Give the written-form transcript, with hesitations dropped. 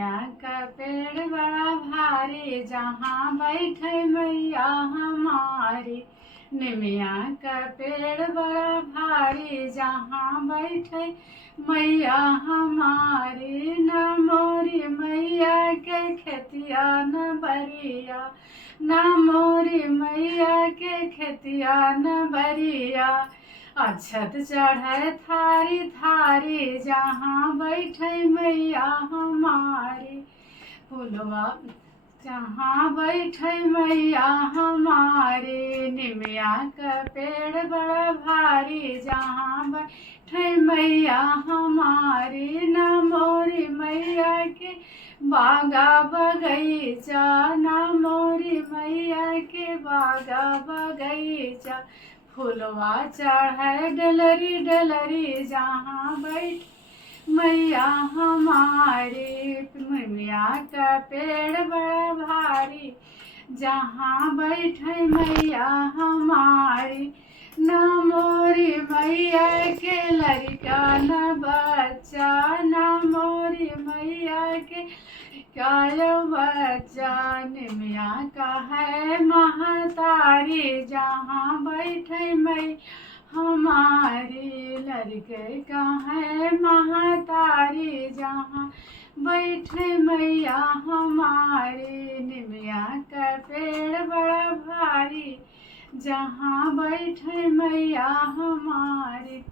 निमिया का पेड़ बड़ा भारी, जहाँ बैठे मैया हमारी। निमिया का पेड़ बड़ा भारी, जहाँ बैठे मैया हमारी। न मोरी मैया के खेतिया न बरिया, न मोरी मैया के खेतिया न बरिया। अक्षत चढ़े थारी थारी, जहाँ बैठे मैया हमारी। फुलवा जहाँ बैठे मैया हमारी। निमिया का पेड़ बड़ा भारी, जहाँ बैठे मैया हमारी। न मोरी मैया के बागा बगीचा, न मोरी मैया के बागा बगीचा। फुलवा चढ़े डलरी डलरी, जहाँ बैठ मैया हमारी। निमिया का पेड़ बड़ा भारी, जहाँ बैठे मैया हमारी। न मोरी मैया के लड़का न बच्चा, न मोरी मैया के क्या बच्चा। निमिया का है महतारी, जहाँ बैठे मैया हमारी। लड़के का है महतारी, जहाँ बैठे मैया हमारी। निमिया का पेड़ बड़ा भारी, जहाँ बैठे मैया हमारी।